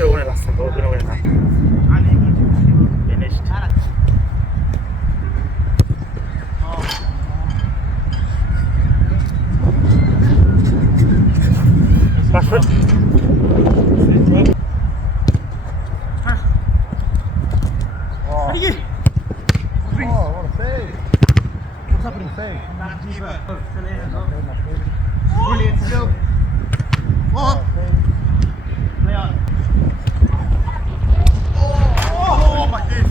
still winning last time, but we're going to win now. Finished. Bashford. Oh, what a save! What's happening, save? Brilliant skill. What? Play on. Oh my God.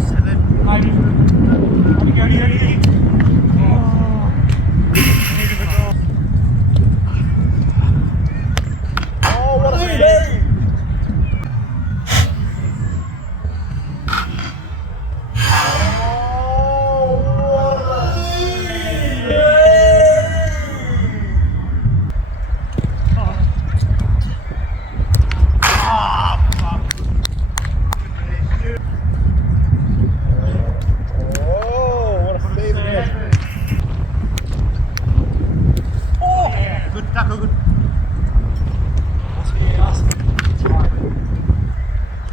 7. Oh, what a save! Good tackle, good.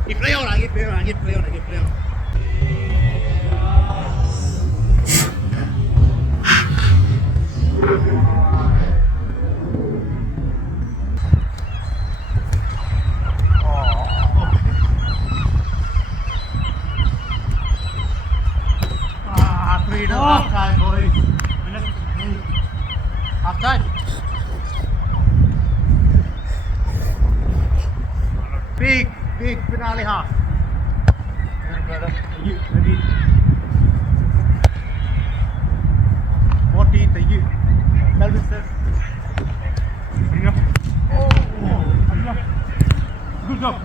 Get play on, get play on, get play on, get play on. Freedom, half time, boys. Half time. Big finale half. You ready? 14th, you. Melvin sir. Bring up. Good job.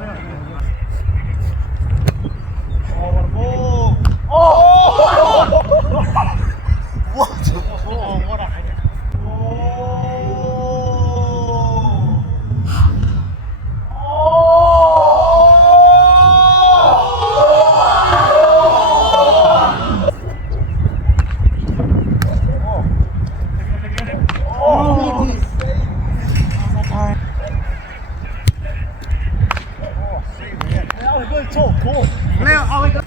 Oh, what a ball! Oh! What? Oh, what a header. Leo, oh my God.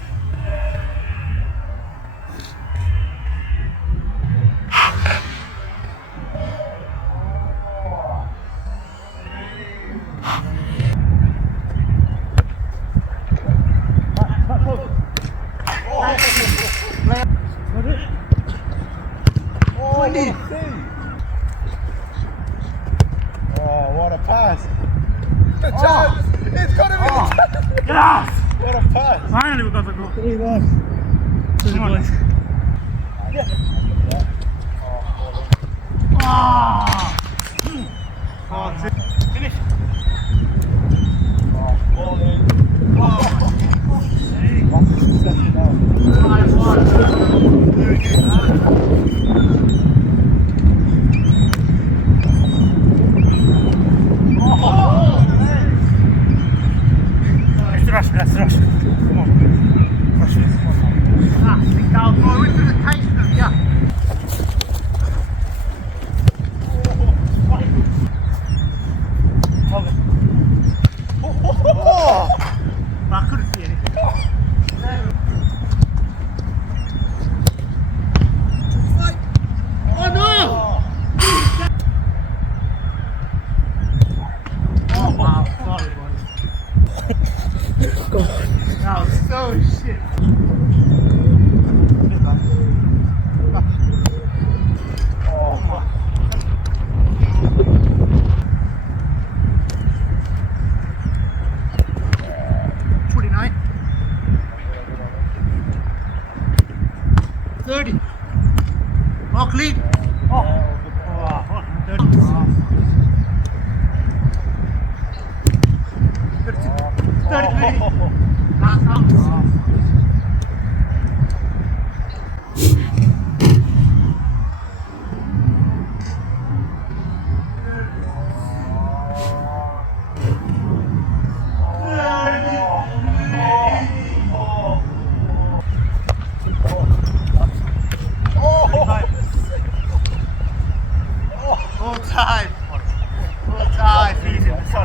Oh, what a pass! The chance! It's got to be the chance! Yes! What a pass! Finally we got the goal. Come on. Boys. Finish. Let's rush. Come on. Rush it. Stick down, go into the tight, yeah. I couldn't see anything. Oh no! Oh wow, sorry boys. That was so shit. Oh, 29. 30. Oh, clean. Oh. 30. 30. Last out. Full time. Full time. Ah, it's easy. So